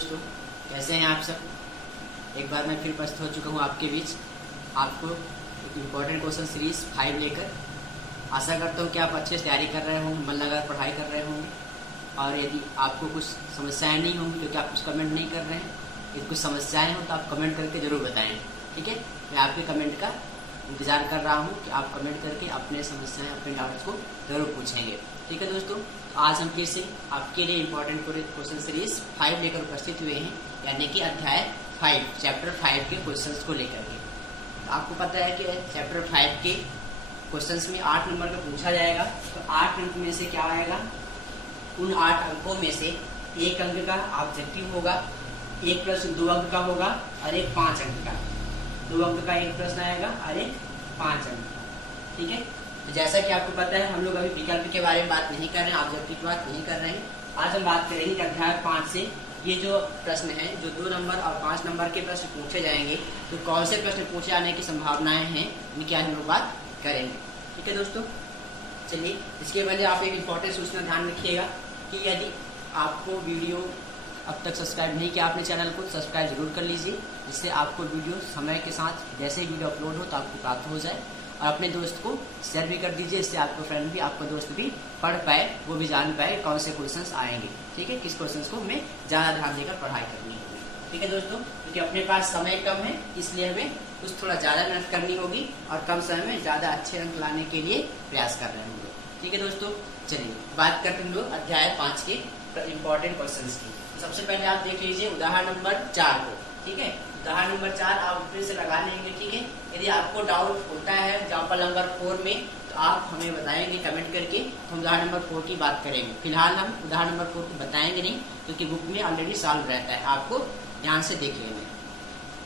दोस्तों, कैसे हैं आप सब। एक बार मैं फिर उपस्थित हो चुका हूं आपके बीच, आपको एक इम्पोर्टेंट क्वेश्चन सीरीज 5 लेकर। आशा करता हूं कि आप अच्छे से तैयारी कर रहे होंगे, मन लगाकर पढ़ाई कर रहे होंगे। और यदि आपको कुछ समस्याएं नहीं होंगी क्योंकि आप कुछ कमेंट नहीं कर रहे हैं, यदि कुछ समस्याएं हो तो आप कमेंट करके ज़रूर बताएं। ठीक है, मैं आपके कमेंट का इंतज़ार कर रहा हूँ कि आप कमेंट करके अपने समस्याएं, अपने डाउट्स को ज़रूर पूछेंगे। ठीक है दोस्तों, आज हम फिर से आपके लिए इम्पोर्टेंट क्वेश्चन सीरीज 5 लेकर उपस्थित हुए हैं, यानी कि अध्याय 5 चैप्टर 5 के क्वेश्चंस को लेकर के। तो आपको पता है कि चैप्टर 5 के क्वेश्चंस में 8 नंबर का पूछा जाएगा। तो 8 अंक में से क्या आएगा, उन 8 अंकों में से 1 अंक का ऑब्जेक्टिव होगा, एक प्रश्न 2 अंक का होगा और एक 5 अंक का। 2 अंक का एक प्रश्न आएगा और एक 5 अंक का। ठीक है, तो जैसा कि आपको पता है हम लोग अभी विकल्प के बारे में बात नहीं कर रहे हैं, ऑब्जेक्टिव की बात नहीं कर रहे हैं। आज हम बात करेंगे कि अध्याय 5 से ये जो प्रश्न है, जो 2 नंबर और 5 नंबर के प्रश्न पूछे जाएंगे, तो कौन से प्रश्न पूछे जाने की संभावनाएं हैं, इनकी आज हम लोग बात करेंगे। ठीक है दोस्तों, चलिए इसके पहले आप एक इम्पोर्टेंट सूचना ध्यान रखिएगा कि यदि आपको वीडियो अब तक सब्सक्राइब नहीं किया आपने चैनल को, सब्सक्राइब जरूर कर लीजिए, जिससे आपको वीडियो समय के साथ जैसे ही वीडियो अपलोड हो तो आपको प्राप्त हो जाए। और अपने दोस्त को शेयर भी कर दीजिए, इससे आपका फ्रेंड भी, आपका दोस्त भी पढ़ पाए, वो भी जान पाए कौन से क्वेश्चंस आएंगे। ठीक है, किस क्वेश्चंस को हमें ज़्यादा ध्यान देकर पढ़ाई करनी होगी। ठीक है दोस्तों, क्योंकि अपने पास समय कम है, इसलिए हमें कुछ थोड़ा ज़्यादा मेहनत करनी होगी और कम समय में ज़्यादा अच्छे अंक लाने के लिए प्रयास कर रहे होंगे। ठीक है दोस्तों, चलिए बात करते हैं लोग अध्याय 5 के इम्पोर्टेंट क्वेश्चन की। सबसे पहले आप देख लीजिए उदाहरण नंबर 4 को। ठीक है, उदाहरण नंबर 4 आप फिर से लगा लेंगे। ठीक है, यदि आपको डाउट होता है एग्जाम्पल नंबर 4 में तो आप हमें बताएंगे कमेंट करके, तो हम उदाहरण नंबर 4 की बात करेंगे। फिलहाल हम उदाहरण नंबर 4 को बताएंगे नहीं, क्योंकि बुक में ऑलरेडी सॉल्व रहता है, आपको ध्यान से देख लेंगे।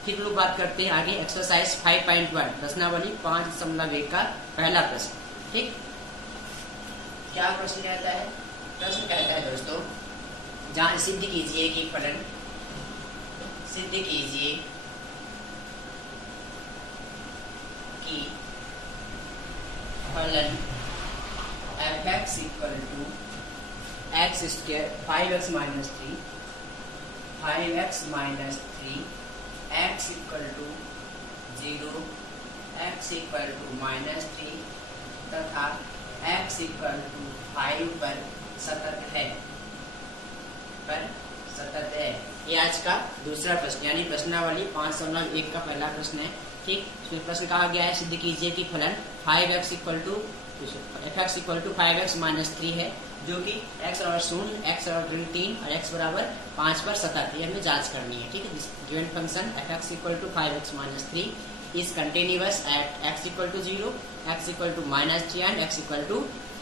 फिर लोग बात करते हैं आगे एक्सरसाइज 5.1 प्रश्नावली 5.1 का पहला प्रश्न। ठीक, क्या प्रश्न कहता है? प्रश्न कहता है दोस्तों, जहाँ सिद्ध कीजिए कि फलन, सिद्ध कीजिए कि फलन f(x) = x square 5x - 3, 5x - 3, x = 0, x = -3 तथा x = 5 पर सतत है, ये आज का दूसरा प्रश्न, यानी प्रश्नावली 5.1 का पहला प्रश्न है। ठीक, इसमें प्रश्न कहा गया है सिद्ध कीजिए कि फलन 5x = f(x) = 5x - 3 है, जो कि x = 0, x = 3 और x = 5 पर सतत है, हमें जांच करनी है। ठीक है, given function f(x) = 5x - 3 is continuous at x = 0, x = -3 and x =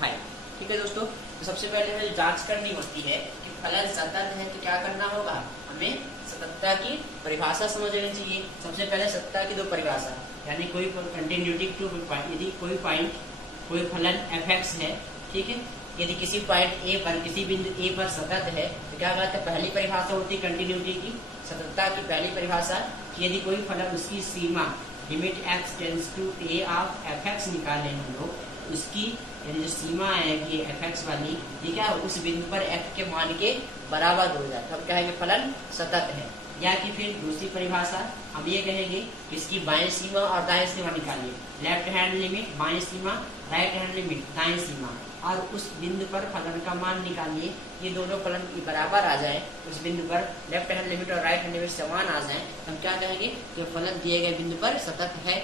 5। ठीक है दोस्तों, तो सबसे पहले हमें जांच करनी होती है कि फलन सतत है, तो क्या करना होगा, हमें सततता की परिभाषा समझ लेनी चाहिए। सबसे पहले सततता की 2 परिभाषा, यानी कोई कंटिन्यूटी टू पॉइंट, यदि कोई फलन f(x) है, ठीक है, यदि किसी पॉइंट a पर, किसी बिंदु a पर सतत है, तो क्या कहते हैं, पहली परिभाषा होती है कंटिन्यूटी की, सततता की पहली परिभाषा कि यदि कोई फलन उसकी सीमा limit x tends to a of f(x) निकालें हम लोग, उसकी यानी जो सीमा है कि f(x) वाली, ये क्या उस बिंदु पर f के मान के बराबर हो जाए, तब कहेंगे फलन सतत है। या कि फिर दूसरी परिभाषा हम ये कहेंगे कि इसकी बाएं सीमा और दाएं सीमा निकालिए, लेफ्ट हैंड लिमिट बाएं सीमा, राइट हैंड लिमिट दाएं सीमा, और उस बिंदु पर फलन का मान निकालिए। ये दोनों फलन बराबर आ जाए, उस बिंदु पर लेफ्ट हैंड लिमिट और राइट हैंड लिमिट समान आ जाए, हम क्या कहेंगे कि फलन दिए गए बिंदु पर सतत है।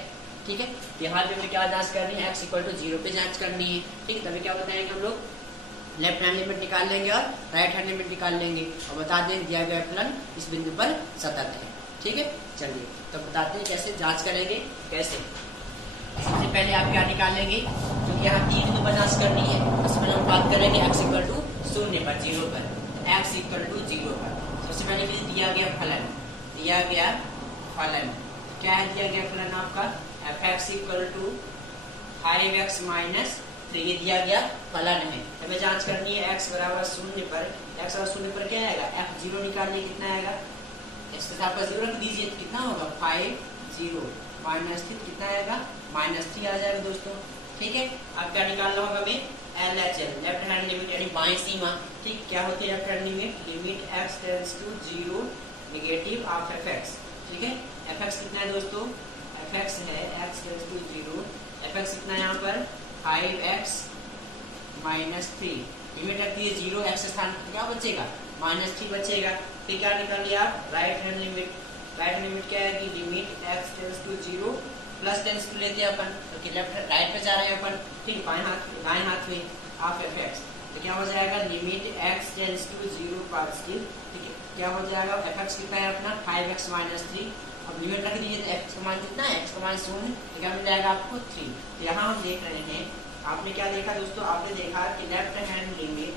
ठीक है, यहाँ पे हमें क्या जांच करनी है, x = 0 पे जांच करनी है। ठीक है, तभी क्या बताएंगे हम लोग, लेफ्ट हैंड लिमिट निकाल लेंगे और राइट हैंड लिमिट निकाल लेंगे और बता देंगे दिया गया फलन इस बिंदु पर सतत है। ठीक है, चलिए तो बताते हैं कैसे जांच करेंगे। कैसे, सबसे पहले आप क्या निकालेंगे, क्योंकि यहाँ तीन बिंदु पर जांच करनी है, उसमें हम बात करेंगे x = 0 पर, 0 पर, x = 0 पर। सबसे पहले दिया गया फलन, क्या है दिया गया फलन आपका, f(x) = 5x - 3, ये दिया गया फलन है। हमें जांच करनी है x = 0 पर, x = 0 पर क्या आएगा, f(0) निकालिए, कितना आएगा, x के साथ 0 रख दीजिए, तो कितना होगा 5 0 -3, कितना आएगा -3 आ जाएगा दोस्तों। ठीक है, अब क्या निकालना होगा हमें, LHL लेफ्ट हैंड लिमिट यानी बाएं सीमा। ठीक, क्या होती है left hand limit? Limit x tends to 0 negative of fx। ठीक है, fx कितना है दोस्तों? fx है x टेंड्स टू 0, fx कितना है यहाँ पर? 5x minus 3। लिमिट रखती है 0, x स्थान पर क्या बचेगा? -3 बचेगा। फिर क्या निकाल लिया आप? Right hand limit. Right hand limit क्या है कि limit x tends to 0 plus tends to लेते हैं अपन, तो लेफ्ट राइट पे जा रहे हैं अपन। ठीक, दाएं हाथ में ऑफ fx, तो क्या हो जाएगा? Limit x tends to 0 partial. ठीक है, क्या हो जाएगा? fx कितना है अपना? 5x minus 3। अब लिमिट रख दीजिए तो x का मान कितना है? x का मान 0, तो क्या मिल जाएगा आपको? 3। तो यहाँ हम देख रहे हैं, आपने क्या देखा दोस्तों? आपने देखा कि लेफ्ट हैंड लिमिट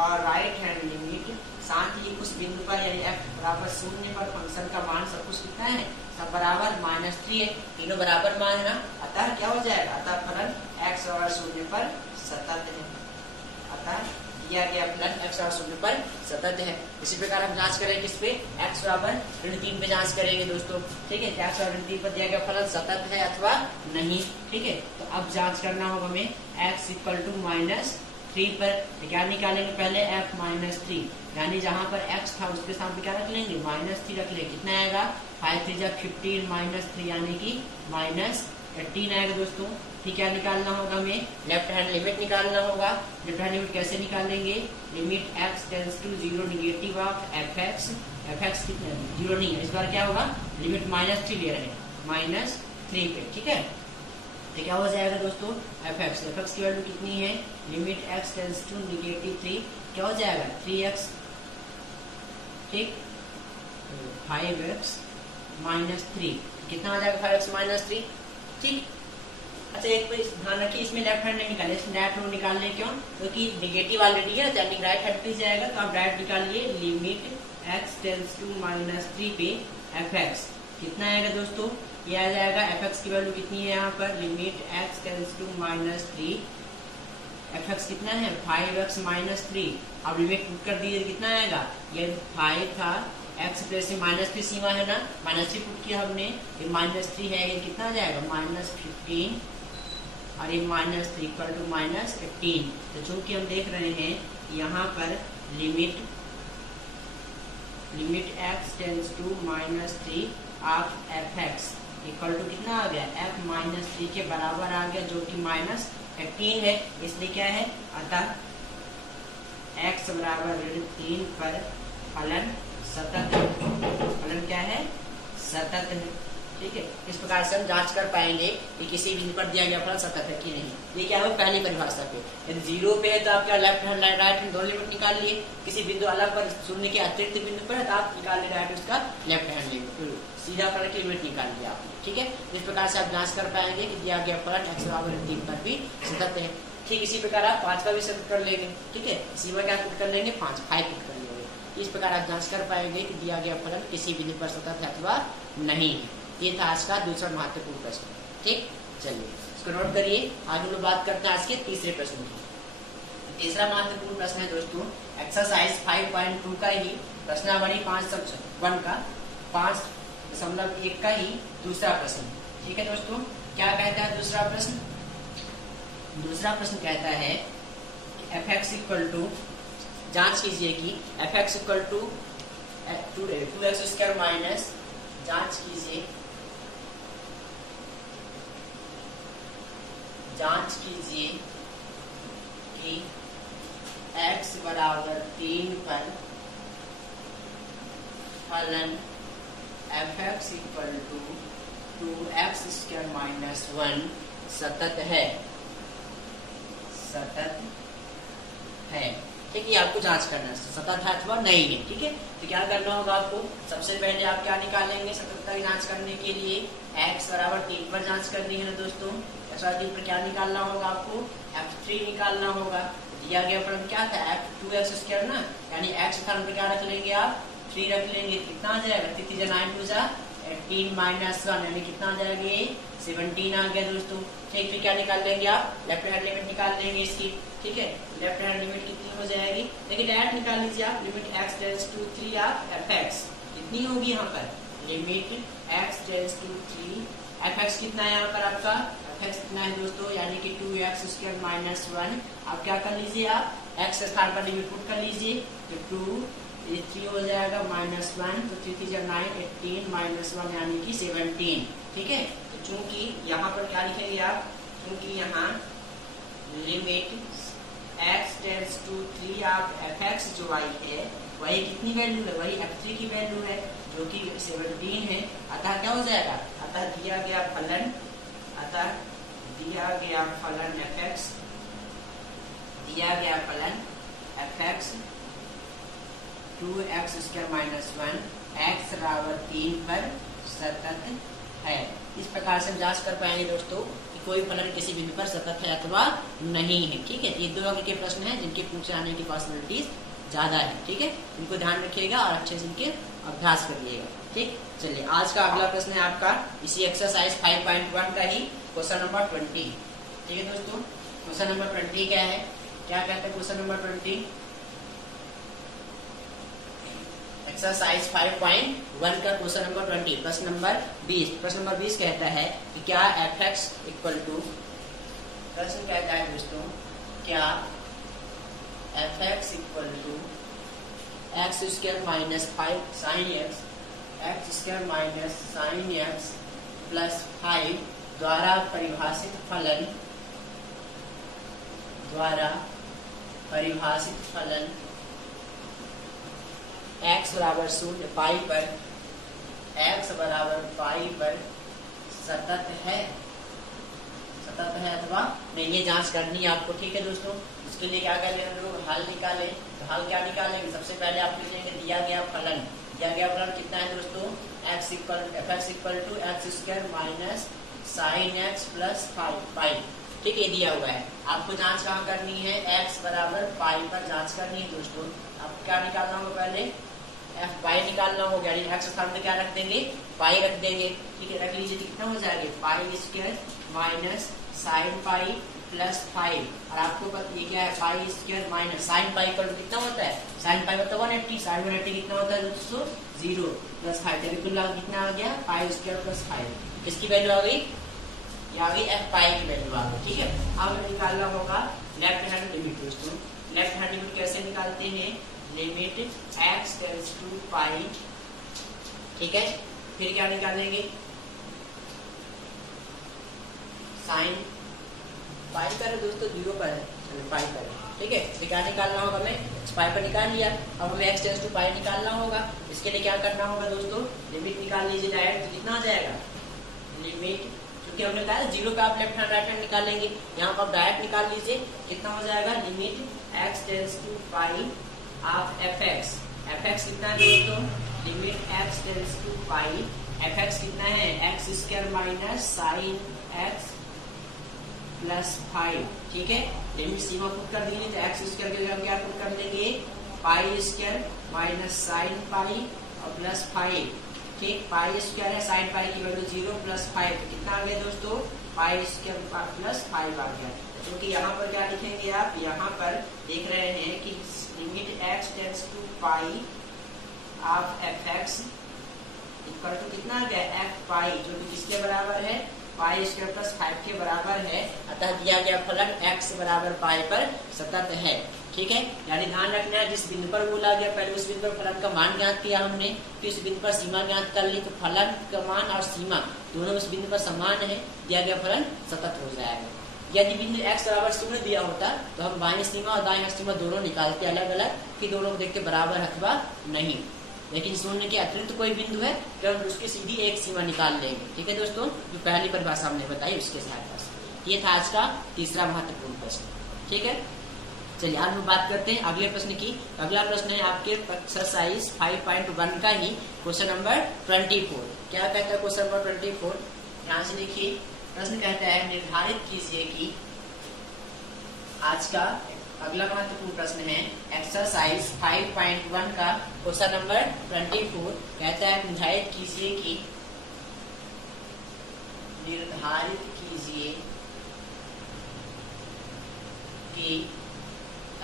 और राइट हैंड लिमिट साथ ही कुछ बिंदु पर यानी f बराबर 0 पर फंक्शन का मान सब कुछ कितना है? सब बराबर -3 है, तीनों बराबर मान है ना। अतः क्या हो जाएगा? अतः फलन x बराबर 0 पर सतत है। अतः दिया गया फलन x बराबर 0 पर सतत है। इसी प्रकार हम जांच करेंगे किस पे? x बराबर ऋण 3 पे जांच करेंगे दोस्तों। ठीक है, x बराबर ऋण 3 पर दिया गया फलन सतत है अथवा नहीं। ठीक है, तो अब जांच करना होगा हमें x इक्वल टू -3 पर। तो क्या निकालेंगे? पहले f -3 यानी जहां पर x था उसके सामने क्या रख लेंगे? -3 रख लेंगे। कितना आएगा? 5 3 जा 15 -3 यानी कि -18 आएगा दोस्तों। ठीक, क्या निकालना होगा हमें? लेफ्ट हैंड लिमिट निकालना होगा। लेफ्ट हैंड लिमिट कैसे निकालेंगे? Limit x tends to 0 negative of fx। fx कितना? 0 नहीं है, इस बार क्या होगा? लिमिट -3 ले रहे हैं, -3 पे। ठीक है, तो क्या हो जाएगा दोस्तों? fx की वैल्यू कितनी है? Limit x tends to negative 3, क्या हो जाएगा? 3x। ठीक, 5x माइनस 3 कितना आ जाएगा? 5x minus 3। ठीक, अच्छा एक ध्यान रखिए, इसमें लेफ्ट हैंड नहीं निकाले, इसमें राइट हैंड निकालने क्यों? क्योंकि नेगेटिव ऑलरेडी है, यानी राइट हैंड पे जाएगा, तो आप राइट निकालिए। लिमिट x टेंड्स टू -3 पे fx कितना आएगा दोस्तों? ये आ जाएगा fx की वैल्यू कितनी है यहाँ पर? Limit x tends to -3, fx कितना है? 5x minus 3। अब लिमिट पुट कर दीजिए, कितना आएगा? ये 5 था, x प्लस से -3 सीमा है ना, -3 पुट किया हमने, ये -3 है, ये कितना आ जाएगा? -15 और ये -3 इक्वल टू -18। तो चूंकि हम देख रहे हैं यहाँ पर limit x tends to -3 of fx equal to कितना आ गया? f -3 के बराबर आ गया, जो कि -18 है, इसलिए क्या है? अतः x बराबर -3 पर फलन सतत है। फलन क्या है? सतत है। ठीक है, इस प्रकार से हम जांच कर पाएंगे कि किसी बिंदु पर दिया गया फलन सतत है कि नहीं। ये क्या है? पहली परिभाषा पे यदि 0 पे है तो आप क्या लेफ्ट हैंड राइट हैंड दोनों लिमिट निकाल लिए। किसी बिंदु अलग पर 0 के अतिरिक्त बिंदु पर है तो आप निकाल लिए राइट उसका लेफ्ट हैंड लिमिट, सीधा फलन की लिमिट निकाल लिया आपने। ठीक है, इस प्रकार से आप जांच कर पाएंगे कि दिया गया फलन x बराबर 3 पर भी सतत है। ठीक, इसी प्रकार आप 5 का भी सतत कर लेंगे। ठीक है, सीमा क्या पुट कर लेंगे? 5 पुट कर लेंगे। इस प्रकार आप जांच कर पाएंगे कि दिया गया फलन किसी बिंदु पर सतत है अथवा नहीं। ये था आज का दूसरा महत्वपूर्ण प्रश्न। ठीक, चलिए इसको नोट करिए। आगे लोग बात करते हैं आज के तीसरे प्रश्न की। तीसरा महत्वपूर्ण प्रश्न है दोस्तों एक्सरसाइज 5.2 का ही प्रश्नावली 5.1 का 5.1 का ही दूसरा प्रश्न। ठीक है दोस्तों, क्या कहता है दूसरा प्रश्न? दूसरा प्रश्न कहता है fx इक्वल टू, जांच कीजिए कि fx equal to 2x square minus, जांच कीजिए कि x बराबर 3 पर फलन fx equal to 2x square minus 1 सतत है। ठीक है, आपको जांच करना है सतत है अथवा नहीं है। ठीक है, तो क्या करना होगा आपको? सबसे पहले आप क्या निकालेंगे सततता की जांच करने के लिए? x बराबर 3 पर जांच करनी है ना दोस्तों। x बराबर 3 पर क्या निकालना होगा आपको? f3 निकालना होगा। दिया गया फलन क्या था? f2x स्क्वायर ना, यानी x स्थान पर क्या रख लेंगे आप? 3 रख लेंगे। कितना आ जाएगा? 3 9 2 18 माइनस 1 यानी कितना आ जाएगा? ये 17 आ गया दोस्तों। ठीक, फिर क्या निकाल लेंगे आप? लेफ्ट हैंड लिमिट निकाल लेंगे इसकी। ठीक है, लेफ्ट हैंड लिमिट कितनी हो जाएगी? देखिए डायरेक्ट निकाल लीजिए आप। Limit x tends to 3 of fx कितनी होगी यहाँ पर? Limit x tends to 3 fx कितना है यहाँ पर आपका? एक्स कितना है दोस्तों, यानी कि 2x² माइनस 1। अब क्या कर लीजिए, आप x के स्थान पर लिमिट पुट कर लीजिए, तो 2 3 हो जाएगा माइनस 1, तो 3 3 9 18 माइनस 1 यानी कि 17। ठीक है, तो चूंकि यहाँ पर क्या लिखेंगे आप, क्योंकि यहाँ लिमिट x टेंड्स टू 3 आप fx जो y है वही कितनी वैल्यू है, वही f3 की वैल्यू है जो कि 17 है। अतः क्या हो जाएगा, अतः दिया गया फलन fx, दिया गया फलन fx 2x² माइनस 1 x बराबर 3 पर सतत है। इस प्रकार से हम जांच कर पाएंगे दोस्तों कि कोई फलन किसी बिंदु पर सतत है अथवा नहीं है। ठीक है, ये 2 अंक के प्रश्न हैं जिनके पूछे आने की पॉसिबिलिटीज ज्यादा है। ठीक है, इनको ध्यान रखिएगा और अच्छे से इनके अभ्यास करिएगा। ठीक, चलिए आज का अगला प्रश्न है आपका इसी एक्सरसाइज 5.1 का ही क्वेश्चन नंबर 20। ठीक है दोस्तों, क्वेश्चन नंबर 20 क्या है, क्या कहते हैं क्वेश्चन नंबर 20, एक्सरसाइज 5.1 का क्वेश्चन नंबर 20, प्रश्न नंबर 20। प्रश्न नंबर 20 कहता है कि क्या fx इक्वल टू, प्रश्न कहता है दोस्तों क्या fx equal to x² minus 5 sin x, x² minus sin x plus 5 द्वारा परिभाषित फलन x बराबर 0 पाई पर, x बराबर पाई पर सतत है अथवा नहीं, ये जांच करनी है आपको। ठीक है दोस्तों, उसके लिए क्या करें हम लोग, हल निकालें। तो हल क्या निकालेंगे, सबसे पहले आप लिखेंगे दिया गया फलन कितना है दोस्तों, fx equal to x² minus sin x plus 5। ठीक है, दिया हुआ है। आपको जांच कहाँ करनी है, x बराबर पाई पर जांच करनी है दोस्तों। आपको क्या निकालना होगा, पहले f पाई निकालना होगा, यानी x स्थान में क्या रख देंगे, पाई रख देंगे। ठीक है, रख लीजिए, तो कितना हो जाएगा, पाई² माइनस साइन पाई प्लस 5। और आपको पता ये क्या है, पाई² माइनस साइन पाई का कितना होता है, साइन पाई मतलब 180, साइन 180 कितना होता है दोस्तों 0 प्लस 5, यानी कुल कितना आ गया पाई² प्लस 5। किसकी वैल्यू आ गई, ये आ गई f पाई की वैल्यू आ गई। ठीक है, अब निकालना होगा लेफ्ट हैंड लिमिट दोस्तों। लेफ्ट हैंड लिमिट कैसे निकालते हैं, लिमिट x टेंड्स टू पाई। ठीक है, फिर क्या निकालेंगे, साइन पाई पर दोस्तों 0 पर है, चलो पाई पर। ठीक है, तो क्या निकालना होगा, हमें पाई पर निकाल लिया, अब हमें x टेंड्स टू पाई निकालना होगा। इसके लिए क्या करना होगा दोस्तों, लिमिट निकाल लीजिए डायरेक्ट, तो कितना आ जाएगा, लिमिट क्योंकि हमने कहा 0 पे आप लेफ्ट हैंड राइट हैंड निकालेंगे, यहाँ पर आप डायरेक्ट निकाल लीजिए, कितना हो जाएगा, limit x tends to pi of fx कितना है दोस्तों, limit x tends to pi, fx कितना है, x² minus sign x plus 5। ठीक है, लिमिट सीमा पुट कर देंगे, तो x² के जगह क्या पुट कर देंगे, पाई² माइनस साइन पाई और प्लस 5। ठीक, पाई² है, साइन पाई की वैल्यू 0 प्लस 5, तो कितना आ गया दोस्तों, पाई² प्लस 5 आ गया। क्योंकि यहाँ पर क्या लिखेंगे आप, यहाँ पर देख रहे हैं कि limit x tends to pi of fx equal to कितना आ गया, f पाई, जो कि किसके बराबर है, पाई² प्लस 5 के बराबर है। अतः दिया गया फलन x बराबर पाई पर सतत है। ठीक है, यानी ध्यान रखना है जिस बिंदु पर बोला गया पहले उस बिंदु पर फलन का मान ज्ञात किया हमने, फिर इस बिंदु पर सीमा ज्ञात कर ली, तो फलन का मान और सीमा दोनों उस बिंदु पर समान है, दिया गया फलन सतत हो जाएगा। यदि बिंदु x बराबर 0 दिया होता तो हम बाईं सीमा और दाईं सीमा दोनों निकालते अलग अलग, कि दोनों को देखते बराबर अथवा नहीं। लेकिन शून्य के अतिरिक्त कोई बिंदु है तो हम उसकी सीधी एक सीमा निकाल लेंगे। ठीक है दोस्तों, जो पहली परिभाषा हमने बताई उसके सहायता से। ये था आज का तीसरा महत्वपूर्ण प्रश्न। ठीक है, चलिए आज हम बात करते हैं अगले प्रश्न की। अगला प्रश्न है आपके एक्सरसाइज 5.1 का ही क्वेश्चन नंबर 24। क्या कहता है क्वेश्चन नंबर 24, ध्यान से देखिए। प्रश्न कहता है निर्धारित कीजिए कि, आज का अगला महत्वपूर्ण प्रश्न है एक्सरसाइज 5.1 का क्वेश्चन नंबर 24। कहता है निर्धारित कीजिए कि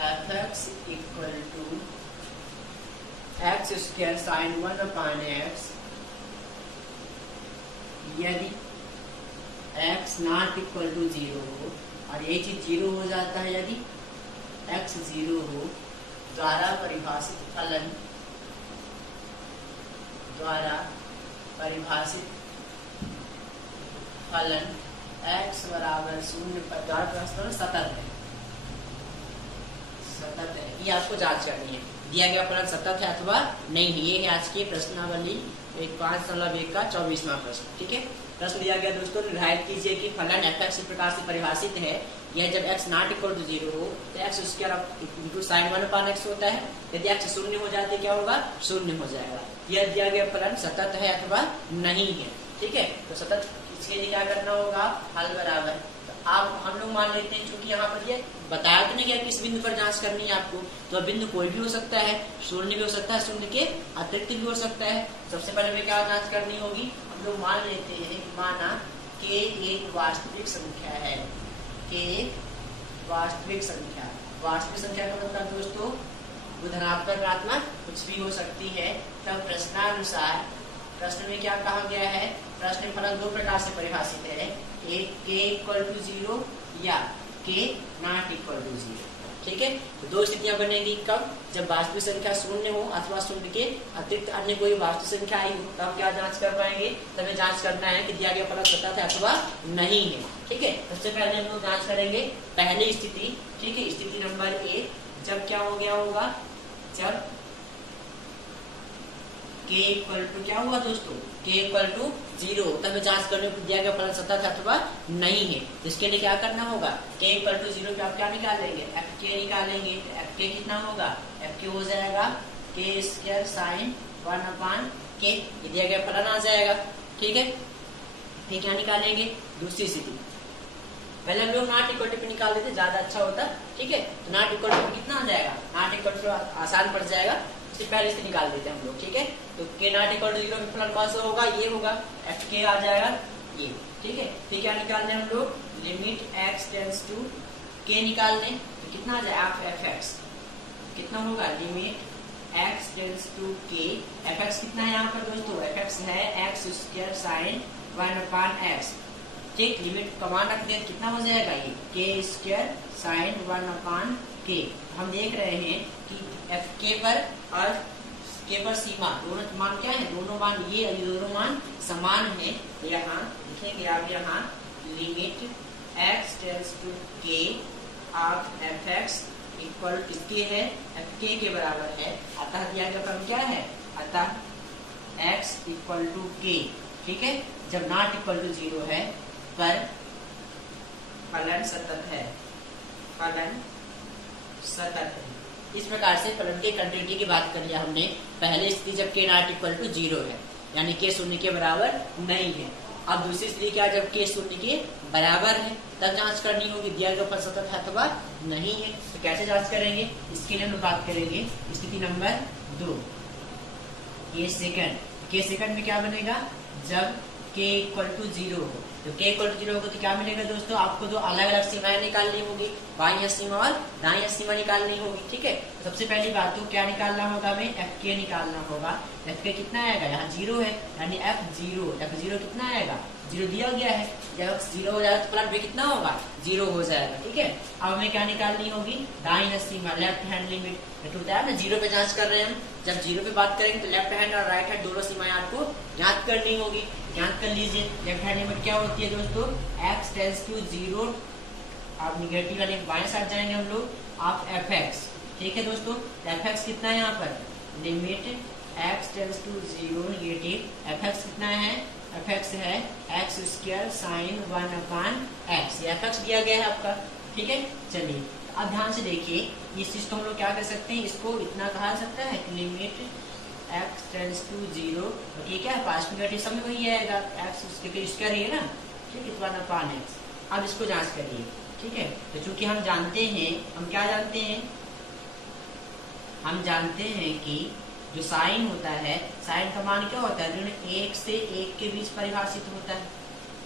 fx equal to x² sin 1/x, यदि एक्स नॉट इक्वल टू 0 हो और ये चीज 0 हो जाता है, यदि एक्स 0 हो, द्वारा परिभाषित फलन, द्वारा परिभाषित फलन x बराबर 0 पर द्वारा परिभाषित सतत है, सतत है। ये आपको जांच करनी है, दिया गया फलन सतत है अथवा नहीं है। ये है आज की प्रश्नावली 5.1 का 24वां प्रश्न। ठीक है, प्रश्न दिया गया दोस्तों, निर्धारित कीजिए कि फलन f(x) इस प्रकार से परिभाषित है, यह जब x नॉट इक्वल टू 0 हो तो x square into sine 1/x होता है, यदि x शून्य हो जाते क्या होगा, शून्य हो जाएगा। यह दिया गया फलन सतत है अथवा नहीं है। ठीक है, तो सतत इसके लिए क्या करना होगा, हल बराबर, तो आप हम लोग मान लेते हैं, क्योंकि यहाँ पर ये बताया तो नहीं गया किस बिंदु पर जांच करनी है आपको, तो बिंदु कोई भी हो सकता है, शून्य भी हो सकता है, शून्य के अतिरिक्त भी हो सकता है। सबसे पहले हमें क्या जांच करनी होगी, हम लोग मान लेते हैं, माना k एक वास्तविक संख्या है, k वास्तविक संख्या, वास्तविक संख्या का मतलब दोस्तों वो धनात्मक ऋणात्मक कुछ भी हो सकती है। तब प्रश्नानुसार प्रश्न में क्या कहा गया है, प्रश्न में फलन दो प्रकार से परिभाषित है, एक k इक्वल टू 0 या k नॉट इक्वल टू 0। ठीक है, तो दो स्थितियां बनेगी, कब, जब वास्तविक संख्या शून्य हो अथवा शून्य के अतिरिक्त अन्य कोई वास्तविक संख्या आई हो, तब क्या जांच कर पाएंगे, तब जांच करना है कि दिया गया फलन सतत है अथवा नहीं है। ठीक है, सबसे पहले हम लोग जांच करेंगे पहली स्थिति। ठीक है, स्थिति नंबर 1, जब क्या हो गया होगा, जब k इक्वल टू क्या हुआ दोस्तों, k इक्वल टू 0, तब जांच करने को दिया गया फलन सतत अथवा नहीं है। इसके लिए क्या करना होगा, k इक्वल टू 0 पे आप क्या निकालेंगे, fk निकालेंगे, तो fk कितना होगा, fk हो जाएगा k स्क्वायर साइन 1/k, ये दिया गया फलन आ जाएगा। ठीक है, फिर क्या निकालेंगे, दूसरी स्थिति, पहले हम लोग नॉट इक्वल टू पे निकाल देते, ज्यादा अच्छा होता। ठीक है, तो नॉट इक्वल टू कितना आ जाएगा, नॉट इक्वल टू आसान पड़ जाएगा, पहले से निकाल देते हैं हम लोग। ठीक है, तो k नॉट इक्वल टू 0 में फलन कौन सा होगा, ये होगा, fk आ जाएगा ये। ठीक है, फिर क्या निकालने हम लोग, limit x tends to k निकालने, तो कितना आ जाएगा, fx कितना होगा, limit x tends to k, fx कितना है यहाँ पर दोस्तों, fx है x स्क्वायर साइन 1/x। ठीक, लिमिट कमान रख दें, कितना हो जाएगा ये, k स्क्वायर साइन 1/k। हम देख रहे हैं कि fk पर और k पर सीमा दोनों मान क्या है, दोनों मान ये दोनों मान समान है। तो यहाँ लिखेंगे आप, यहाँ limit x tends to k of fx equal इसके है fk के बराबर है, अतः दिया गया फलन क्या है, अतः x इक्वल टू k। ठीक है, जब नॉट इक्वल टू 0 है पर फलन सतत है, फलन सतत है। इस प्रकार से फलन के कंटिन्यूटी की बात कर लिया हमने। पहली स्थिति जब k नॉट इक्वल टू 0 है, यानी k शून्य के बराबर नहीं है। अब दूसरी स्थिति क्या, जब k शून्य के बराबर है, तब जांच करनी होगी दिया गया फलन सतत है अथवा नहीं है। तो कैसे जांच करेंगे, इसके लिए हम बात करेंगे स्थिति नंबर 2, k सेकंड में क्या बनेगा, जब k इक्वल टू 0 हो, तो k इक्वल टू 0 होगा तो क्या मिलेगा दोस्तों, आपको दो अलग अलग सीमाएं निकालनी होगी, बाईं सीमा और दाईं सीमा निकालनी होगी। ठीक है, तो सबसे पहली बात तो क्या निकालना होगा, हमें fk निकालना होगा। fk कितना आएगा, यहाँ 0 है, यानी f0 कितना आएगा, 0 दिया गया है, जब 0 हो जाएगा तो फलन भी कितना होगा, 0 हो जाएगा। ठीक है, अब हमें क्या निकालनी होगी, दाईं सीमा, लेफ्ट हैंड लिमिट। होता है ना, 0 पे जांच कर रहे हैं हम, जब 0 पे बात करेंगे तो लेफ्ट हैंड और राइट हैंड दोनों सीमाएं आपको ज्ञात करनी होगी। ज्ञात कर लीजिए, लेफ्ट हैंड लिमिट क्या होती है दोस्तों, x टेंड्स टू 0, आप निगेटिव वाले बाएं साइड जाएंगे हम लोग, आप fx। ठीक है दोस्तों, fx कितना है यहाँ पर, limit x tends to 0 negative, fx कितना है, fx है x स्क्वायर साइन 1/x, ये fx दिया गया है आपका। ठीक है, चलिए अब ध्यान से देखिए, इस चीज को हम लोग क्या कर सकते हैं, इसको इतना कहा जा सकता है, लिमिट x टेंड्स टू 0। ठीक है, पास निगेटिव सब में वही आएगा, x स्क्वायर है ना, ठीक है, 1/x। अब इसको जांच करिए। ठीक है, तो चूंकि हम जानते हैं, हम क्या जानते हैं, हम जानते हैं कि जो साइन होता है, साइन का मान क्या होता है, ऋण 1 से 1 के बीच परिभाषित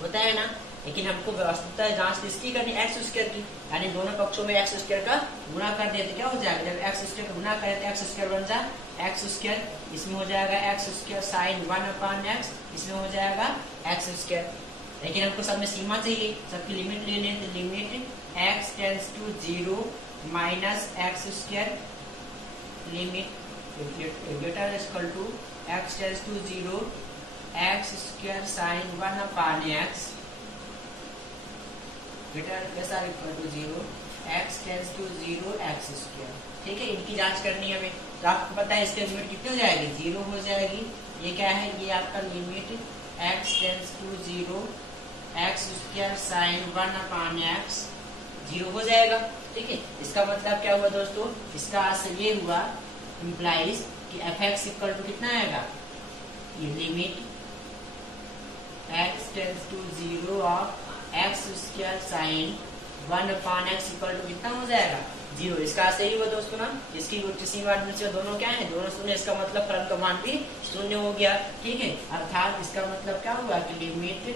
होता है ना। लेकिन हमको वास्तविकता जांच इसकी करनी x स्क्वायर की, यानी दोनों पक्षों में x स्क्वायर का गुणा कर देते, क्या हो जाएगा, जब x स्क्वायर का गुणा करें तो x स्क्वायर बन जाए x स्क्वायर, इसमें हो जाएगा x स्क्वायर साइन 1/x, इसमें हो जाएगा x स्क्वायर। लेकिन हमको सब में सीमा चाहिए, सबकी लिमिट ले लें। तो limit x tends to 0 minus x square, limit greater equal to x tends to 0 x square sine 1 upon x greater equal to 0 x tends to 0 x square. ठीक है, इनकी जांच करनी है हमें। तो आपको पता है इसके लिमिट कितनी हो जाएगी, 0 हो जाएगी। ये क्या है, ये आपका limit x tends to 0 x square sine 1 upon x 0 हो जाएगा। ठीक है, इसका मतलब क्या हुआ दोस्तों, इसका असर ये हुआ इम्प्लाइज कि f(x) इक्वल टू कितना आएगा, ये limit x tends to 0 of x square sine 1 upon x equal to कितना हो जाएगा, 0। इसका सही हुआ दोस्तों ना, इसकी सीमा दोनों क्या है, दोनों शून्य। इसका मतलब फलन का मान भी शून्य हो गया। ठीक है, अर्थात इसका मतलब क्या हुआ कि limit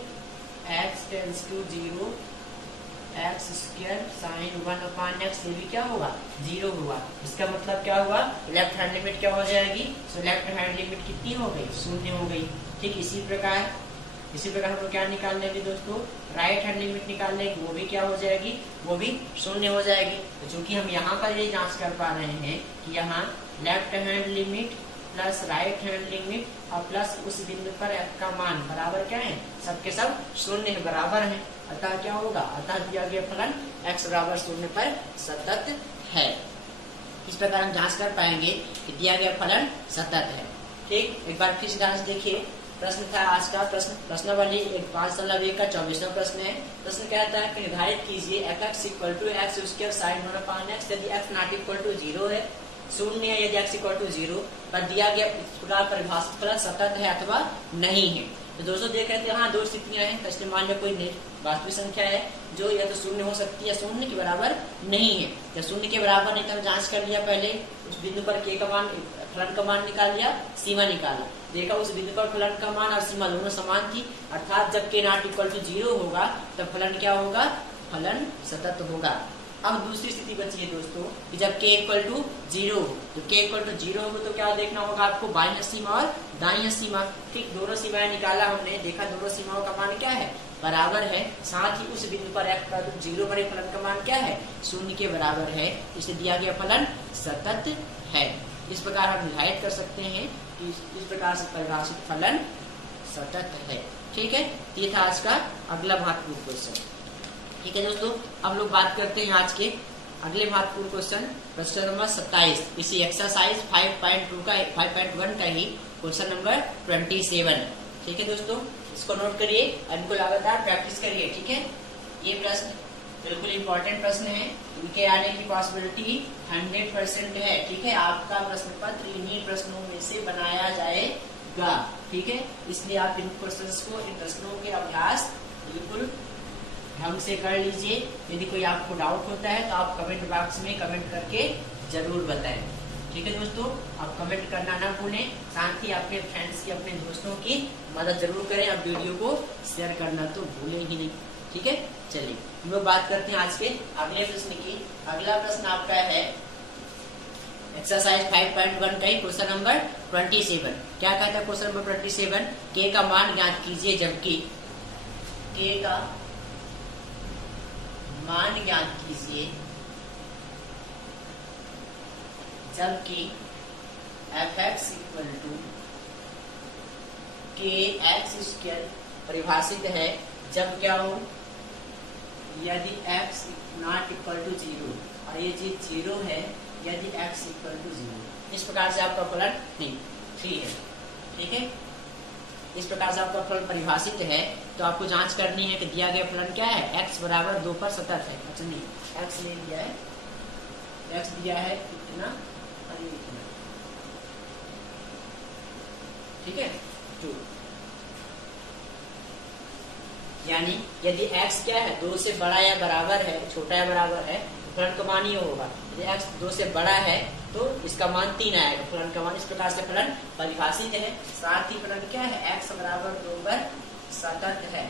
x tends to 0 x square sine 1 upon x ये भी क्या होगा, 0 हुआ। इसका मतलब क्या हुआ, लेफ्ट हैंड लिमिट क्या हो जाएगी, सो लेफ्ट हैंड लिमिट कितनी हो गई, शून्य हो गई। ठीक, इसी प्रकार हम लोग क्या निकाल लेंगे दोस्तों, राइट हैंड लिमिट निकाल लेंगे, वो भी क्या हो जाएगी, वो भी शून्य हो जाएगी। तो चूंकि हम यहाँ पर ये जांच कर पा रहे हैं कि यहाँ left hand limit plus right hand limit और प्लस उस बिंदु पर f का मान बराबर क्या है, सबके सब शून्य बराबर है। अतः क्या होगा, अतः दिया गया फलन x बराबर शून्य पर सतत है। इस प्रकार हम जांच कर पाएंगे कि दिया गया फलन सतत है। ठीक, एक बार फिर जांच देखिए। प्रश्न था आज का प्रश्नावली 5 का 24वां प्रश्न है। प्रश्न कहता है कि निर्धारित कीजिए f(x) equal to x square sine 1 upon x यदि x नॉट इक्वल टू 0 है, शून्य है यदि x इक्वल टू 0 पर दिया गया प्रकार परिभाषित फलन सतत है अथवा नहीं है। तो दोस्तों देख रहे थे यहाँ दो स्थितियां हैं। कष्ट मान लो कोई वास्तविक संख्या है जो या तो शून्य हो सकती है या शून्य के बराबर नहीं है। जब शून्य के बराबर नहीं तो जांच कर लिया, पहले उस बिंदु पर k का मान फलन का मान निकाल लिया, सीमा निकाला, देखा उस बिंदु पर फलन का मान और सीमा दोनों समान थी, अर्थात जब k नॉट इक्वल टू 0 होगा तब फलन क्या होगा, फलन सतत होगा। अब दूसरी स्थिति बची है दोस्तों कि जब k इक्वल टू 0 हो, तो k इक्वल टू 0 हो तो क्या देखना होगा आपको, बाईं सीमा और दाईं सीमा। ठीक, दोनों सीमाएं निकाला हमने, देखा दोनों सीमाओं का मान क्या है, बराबर है। साथ ही उस बिंदु पर f का 0 पर फलन का मान क्या है, शून्य के बराबर है, इसलिए दिया गया फलन सतत है। इस प्रकार हम निर्धारित कर सकते हैं कि इस प्रकार से परिभाषित फलन सतत है। ठीक है, ये था आज का अगला महत्वपूर्ण क्वेश्चन। ठीक है दोस्तों, अब लोग बात करते हैं आज के अगले महत्वपूर्ण क्वेश्चन, प्रश्न नंबर 27, इसी एक्सरसाइज 5.1 का ही क्वेश्चन नंबर 27। ठीक है दोस्तों, इसको नोट करिए, इनको लगातार प्रैक्टिस करिए। ठीक है, ये प्रश्न बिल्कुल इंपॉर्टेंट प्रश्न है, इनके आने की पॉसिबिलिटी 100% है। ठीक है, आपका प्रश्न पत्र इन्हीं प्रश्नों में से बनाया जाएगा। ठीक है, इसलिए आप इन प्रश्नों के अभ्यास बिल्कुल ढंग से कर लीजिए। यदि कोई आपको डाउट होता है तो आप कमेंट बॉक्स में कमेंट करके जरूर बताएं। ठीक है दोस्तों, आप कमेंट करना ना भूलें, साथ ही अपने फ्रेंड्स की, अपने दोस्तों की मदद जरूर करें। आप वीडियो को शेयर करना तो भूलें ही नहीं। ठीक है, चलिए हम लोग बात करते हैं आज के अगले प्रश्न की। अगला प्रश्न आपका है एक्सरसाइज 5.1 का ही क्वेश्चन नंबर 27। क्या कहता है क्वेश्चन नंबर 27, k का मान ज्ञात कीजिए जबकि k का मान ज्ञात कीजिए जबकि f(x) इक्वल टू kx² परिभाषित है जब क्या हो, यदि x नॉट इक्वल टू 0 और ये चीज 0 है यदि x इक्वल टू 0। इस प्रकार से आपका फलन नहीं 3 है। ठीक है, इस प्रकार से आपका फलन परिभाषित है। तो आपको जांच करनी है कि दिया गया फलन क्या है, x बराबर 2 पर सतत है। अच्छा नहीं, x नहीं दिया है, x दिया है इतना और इतना। ठीक है, 2, यानी यदि x क्या है, 2 से बड़ा या बराबर है, छोटा या बराबर है, तो फलन का मान ही होगा। यदि x 2 से बड़ा है तो इसका मान 3 आएगा, फलन का मान। इस प्रकार से फलन परिभाषित है। साथ ही फलन क्या है, x बराबर 2 पर सतत है।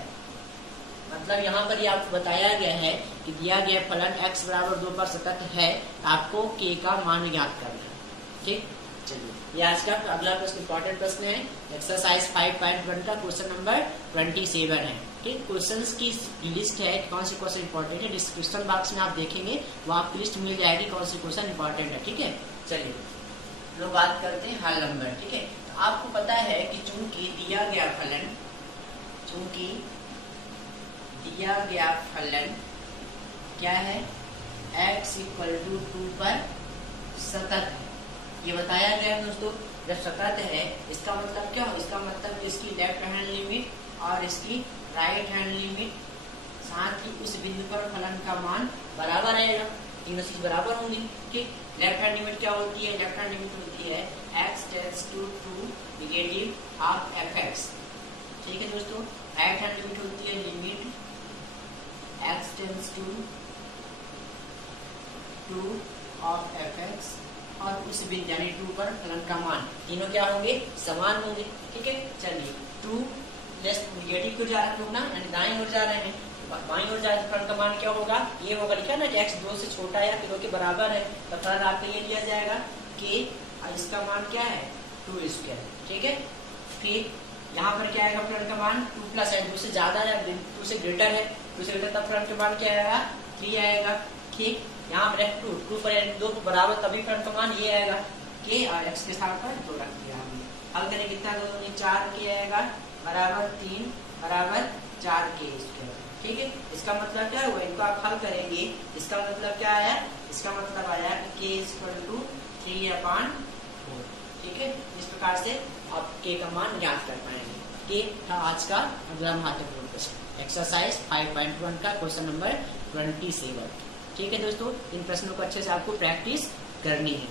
मतलब यहाँ पर ये आपको बताया गया है कि दिया गया फलन x बराबर 2 पर सतत है, आपको k का मान ज्ञात करना है। ठीक, चलिए ये आज का अगला प्रश्न इंपॉर्टेंट प्रश्न है, एक्सरसाइज 5.1 का क्वेश्चन नंबर 27 है। ठीक, क्वेश्चंस की लिस्ट है, कौन से क्वेश्चन इंपॉर्टेंट है, डिस्क्रिप्शन बॉक्स में आप देखेंगे वो आपकी लिस्ट मिल जाएगी कौन से क्वेश्चन इंपॉर्टेंट है। ठीक है, चलिए लोग बात करते हैं हल नंबर। ठीक है, तो आपको पता है कि चूंकि दिया गया फलन क्या है, x = 2 पर सतत है, ये बताया गया है दोस्तों। जब सतत है इसका मतलब क्या हो, इसका मतलब इसकी लेफ्ट हैंड लिमिट और इसकी राइट हैंड लिमिट साथ ही उस बिंदु पर फलन का मान बराबर रहेगा, तीनों चीज बराबर होंगी। ठीक, लेफ्ट हैंड लिमिट क्या होती है, लेफ्ट हैंड लिमिट होती है x tends to negative of fx। ठीक है दोस्तों, राइट हैंड लिमिट होती है limit x tends to 2 of fx और उस बिंदु यानी 2 पर फलन का मान, तीनों क्या होंगे, समान होंगे। ठीक है, चलिए 2 लेस नेगेटिव को जा रहे हैं लोग ना, यानी दाईं ओर जा रहे हैं, बाईं ओर जाए तो फलन का मान क्या होगा, ये होगा, लिखा ना कि x 2 से छोटा या फिर 2 के बराबर है, तो फलन आपका ये लिया जाएगा कि इसका मान क्या है 2²। ठीक है, फिर यहाँ पर क्या आएगा, फलन का मान 2 प्लस है, 2 से ज्यादा है, 2 से ग्रेटर है, 2 से ग्रेटर तब फलन का मान क्या आएगा 3 आएगा। ठीक, यहाँ पर 2 पर 2 को बराबर तभी फलन का मान ये आएगा कि और x के स्थान पर 2 रख दिया हमने। हल करें कितना, 4 के आएगा बराबर 3 बराबर 4k²। ठीक है, इसका मतलब क्या हुआ, इनको आप हल करेंगे, इसका मतलब क्या आया, इसका मतलब आया कि k = 3/4। ठीक है, इस प्रकार से आप k का मान ज्ञात कर पाएंगे। ये था आज का अगला महत्वपूर्ण प्रश्न, एक्सरसाइज 5.1 का क्वेश्चन नंबर 27। ठीक है दोस्तों, इन प्रश्नों को अच्छे से आपको प्रैक्टिस करनी है।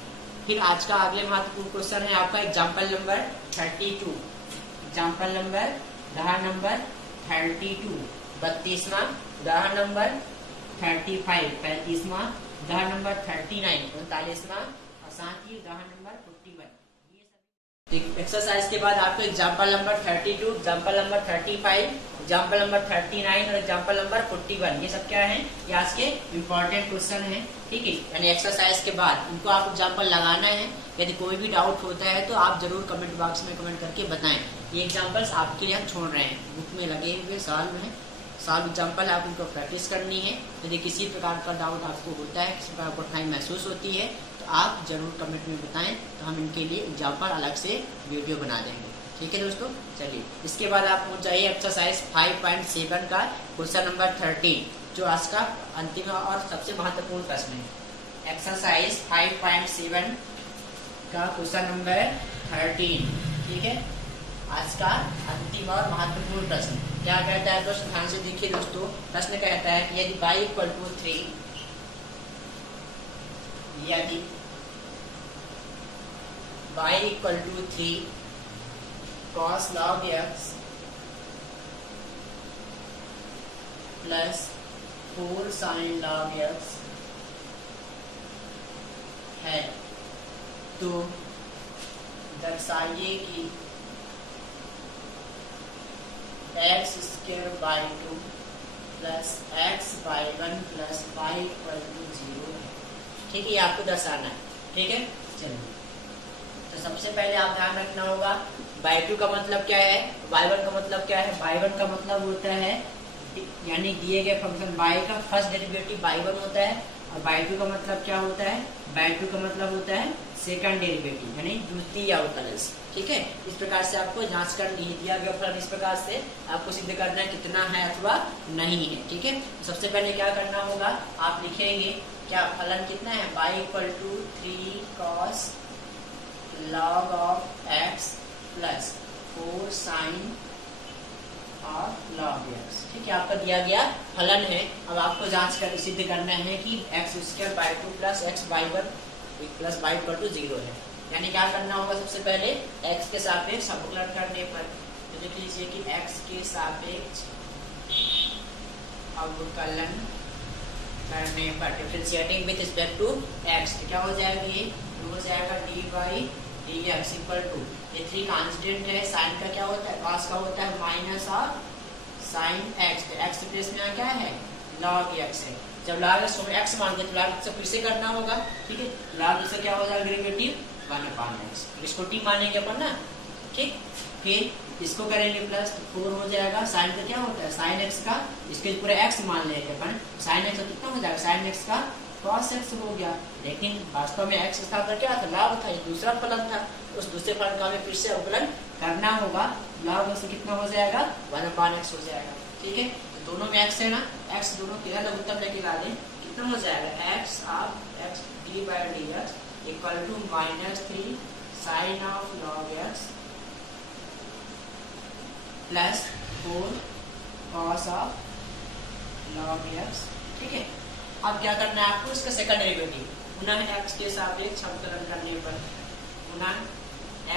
फिर आज का अगले महत्वपूर्ण क्वेश्चन है आपका एग्जाम्पल नंबर 32। एग्जाम्पल नंबर उदाहरण नंबर 32, 32वां उदाहरण नंबर 35, 35वां उदाहरण नंबर 39, 39वां और साथ ही उदाहरण नंबर 41। एक्सरसाइज के बाद आपको example number 32, example number 35, example number 39 और एग्जाम्पल नंबर 41, ये सब क्या है, ये आज के इम्पोर्टेंट क्वेश्चन है। ठीक है, यानी एक्सरसाइज के बाद इनको आप एग्जाम्पल लगाना है। यदि कोई भी डाउट होता है तो आप जरूर कमेंट बॉक्स में कमेंट करके बताएं। ये एग्जाम्पल्स आपके लिए हम छोड़ रहे हैं, बुक में लगे हुए सॉल्व एग्जाम्पल आप इनको प्रैक्टिस करनी है। यदि किसी प्रकार का डाउट आपको होता है, किसी प्रकार कठिनाई महसूस होती है तो आप जरूर कमेंट में बताएं, तो हम इनके लिए एग्जाम्पल अलग से वीडियो बना देंगे। ठीक है दोस्तों, चलिए इसके बाद आप पहुंच जाइए एक्सरसाइज 5.7 का क्वेश्चन नंबर 13, जो आज का अंतिम और सबसे महत्वपूर्ण प्रश्न है। एक्सरसाइज 5.7 का क्वेश्चन नंबर 13। ठीक है, आज का अंतिम और महत्वपूर्ण प्रश्न क्या कहता है दोस्तों, ध्यान से देखिए दोस्तों। प्रश्न कहता है कि यदि y = 3, यदि y = 3 cos log x plus 4 sin log x है, तो दर्शाइए कि x² plus x/1 plus y = 0 है। ठीक है, ये आपको दर्शाना है। ठीक है, चलिए तो सबसे पहले आप ध्यान रखना होगा y2 का मतलब क्या है, y1 का मतलब क्या है। y1 का मतलब होता है यानी दिए गए फंक्शन y का फर्स्ट डेरिवेटिव y1 होता है, और y2 का मतलब क्या होता है, y2 का मतलब होता है सेकंड डेरिवेटिव यानी द्वितीय अवकलज। ठीक है, इस प्रकार से आपको जांच करनी है, दिया गया फलन इस प्रकार से आपको सिद्ध करना है कितना है अथवा नहीं है। ठीक है, तो सबसे पहले क्या करना होगा, आप लिखेंगे क्या फलन कितना है, y = 3 cos log of x plus 4 sin of log x। ठीक है, आपका दिया गया फलन है। अब आपको जांच कर सिद्ध करना है कि x² / 2 plus x/1 plus y = 0 है। यानी क्या करना होगा, सबसे पहले x के सापेक्ष अवकलन करने पर तो लिख लीजिए कि x के सापेक्ष अवकलन करने पर differentiating with respect to x, तो क्या हो जाएगा, ये हो जाएगा dy/dx = ये 3 कांस्टेंट है। साइन का क्या होता है, cos का होता है माइनस ऑफ sin x, तो x प्लेस में क्या है log x है। जब log x को x मान दिया तो log x से फिर से करना होगा। ठीक है, log x से क्या हो जाएगा डेरिवेटिव 1/x, इसको t मानेंगे अपन ना। ठीक, फिर इसको करेंगे प्लस तो 4 हो जाएगा। साइन का क्या होता है, साइन एक्स का, इसके पूरे एक्स मान लेंगे अपन, साइन एक्स कितना हो जाएगा, साइन एक्स का cos x हो गया। लेकिन वास्तव में x स्थान पर क्या था, log था, ये दूसरा फलन था, उस दूसरे फलन का हमें फिर से अवकलन करना होगा। log से कितना हो जाएगा, 1/x हो जाएगा। ठीक है, तो दोनों में x है ना, x दोनों के लघुत्तम लेके ला दें, कितना हो जाएगा, x of x d/dx equal to -3 sine of log x plus 4 cos of log x। ठीक है, अब क्या करना है आपको, इसका सेकंड डेरिवेटिव पुनः x के सापेक्ष अवकलन करने पर, पुनः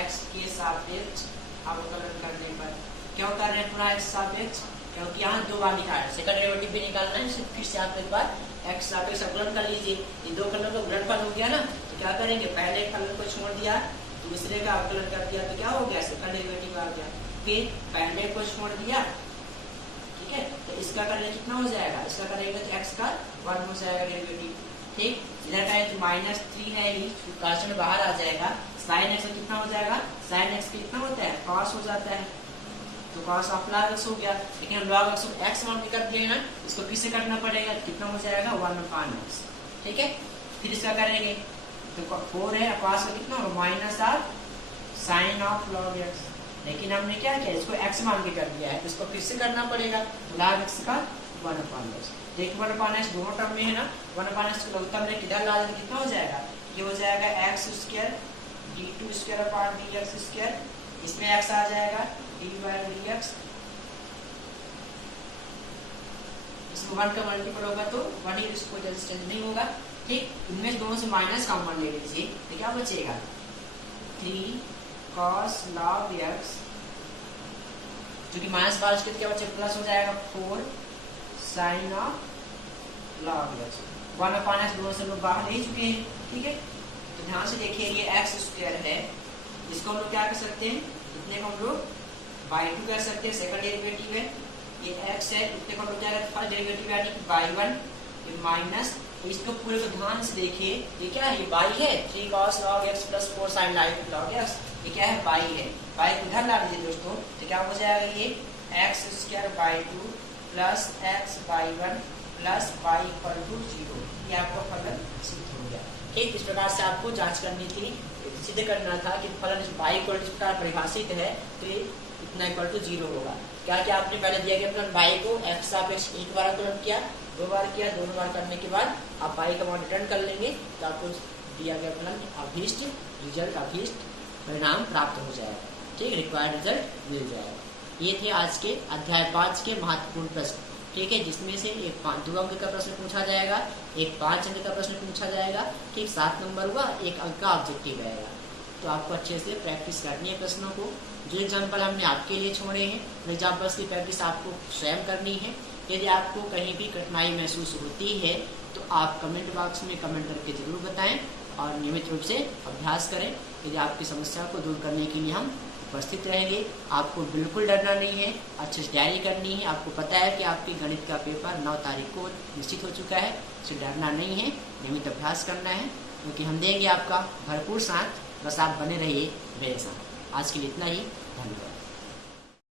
x के सापेक्ष अवकलन करने पर क्यों कर रहे हैं पुनः x सापेक्ष, क्योंकि यहाँ 2 बार लिखा है, सेकंड डेरिवेटिव भी निकालना है, फिर से आप एक बार x सापेक्ष अवकलन कर लीजिए। ये 2 फलन का गुणनफल हो गया ना, तो क्या करेंगे, पहले फलन को छोड़ दिया, दूसरे का अवकलन कर दिया, तो क्या हो गया, सेकंड डेरिवेटिव आ गया। फिर पहले को छोड़ दिया, ठीक है, तो इसका करने कितना हो जाएगा, इसका करेंगे तो x का 1 हो जाएगा डेरिवेटिव। ठीक, इधर का तो -3 है ही, कांस्टेंट बाहर आ जाएगा, sin x कितना हो जाएगा, sin x कितना होता है, cos हो जाता है, तो cos ऑफ log x हो गया। लेकिन हम log x मान के कर दिए ना, इसको फिर से करना पड़ेगा, कितना हो जाएगा 1/x। ठीक है, फिर इसका करेंगे तो 4 है, cos का कितना होगा -r sin of log x। लेकिन हमने क्या किया, इसको x मान के कर दिया है, तो इसको फिर से करना पड़ेगा, log x का 1/x। देखिए 1/x दोनों टर्म में है ना, 1/x को लघुत्तम लेके इधर ला दें, कितना हो जाएगा, ये हो जाएगा x² d2² इसमें x आ जाएगा d/dx, इसमें 1 का मल्टीपल होगा तो 1 ही, इसको चेंज नहीं होगा। ठीक, इनमें दोनों से माइनस कॉमन ले लीजिए, तो क्या बचेगा, 3 cos log x, जो कि माइनस बार उसके क्या बचेगा, प्लस हो जाएगा 4 sin of log x। 1/x दोनों से लोग बाहर ले चुके हैं। ठीक है, तो ध्यान से देखिए, ये x² है, इसको हम लोग क्या कर सकते हैं, इतने को हम लोग y2 कर सकते हैं, सेकंड डेरिवेटिव है, ये x है, इतने को हम लोग क्या करते हैं, फर्स्ट डेरिवेटिव यानी कि y1, ये माइनस, तो इसको पूरे को ध्यान से देखिए, ये क्या है, ये y है, 3 cos log x plus 4 sin log x, ये क्या है, y है, y को इधर ला दीजिए दोस्तों, तो क्या हो जाएगा, ये x² plus x/1 plus y equal to 0, ये आपका फलन सिद्ध हो गया। ठीक, इस प्रकार से आपको जांच करनी थी, सिद्ध करना था कि फलन y इक्वल टू इस प्रकार परिभाषित है, तो ये इतना इक्वल टू 0 होगा। क्या क्या आपने पहले दिया गया फलन y को x सापेक्ष एक बार अवकलन किया, 2 बार किया, दोनों बार करने के बाद आप y का मान रिटर्न कर लेंगे, तो आपको दिया गया फलन अभीष्ट रिजल्ट, अभीष्ट परिणाम प्राप्त हो जाएगा। ठीक, रिक्वायर्ड रिजल्ट मिल जाएगा। ये थे आज के अध्याय 5 के महत्वपूर्ण प्रश्न। ठीक है, जिसमें से एक 2 अंक का प्रश्न पूछा जाएगा, एक 5 अंक का प्रश्न पूछा जाएगा, ठीक, 7 नंबर हुआ, 1 अंक का ऑब्जेक्टिव रहेगा। तो आपको अच्छे से प्रैक्टिस करनी है प्रश्नों को। जो एग्जाम्पल हमने आपके लिए छोड़े हैं, वो एग्जाम्पल्स की प्रैक्टिस आपको स्वयं करनी है। यदि आपको कहीं भी कठिनाई महसूस होती है तो आप कमेंट बॉक्स में कमेंट करके जरूर बताएं और नियमित रूप से अभ्यास करें। यदि आपकी समस्या को दूर करने के लिए हम उपस्थित रहेंगे। आपको बिल्कुल डरना नहीं है, अच्छे से तैयारी करनी है। आपको पता है कि आपके गणित का पेपर 9 तारीख को निश्चित हो चुका है, इससे डरना नहीं है, नियमित अभ्यास करना है, क्योंकि हम देंगे आपका भरपूर साथ। बस आप बने रहिए मेरे साथ। आज के लिए इतना ही, धन्यवाद।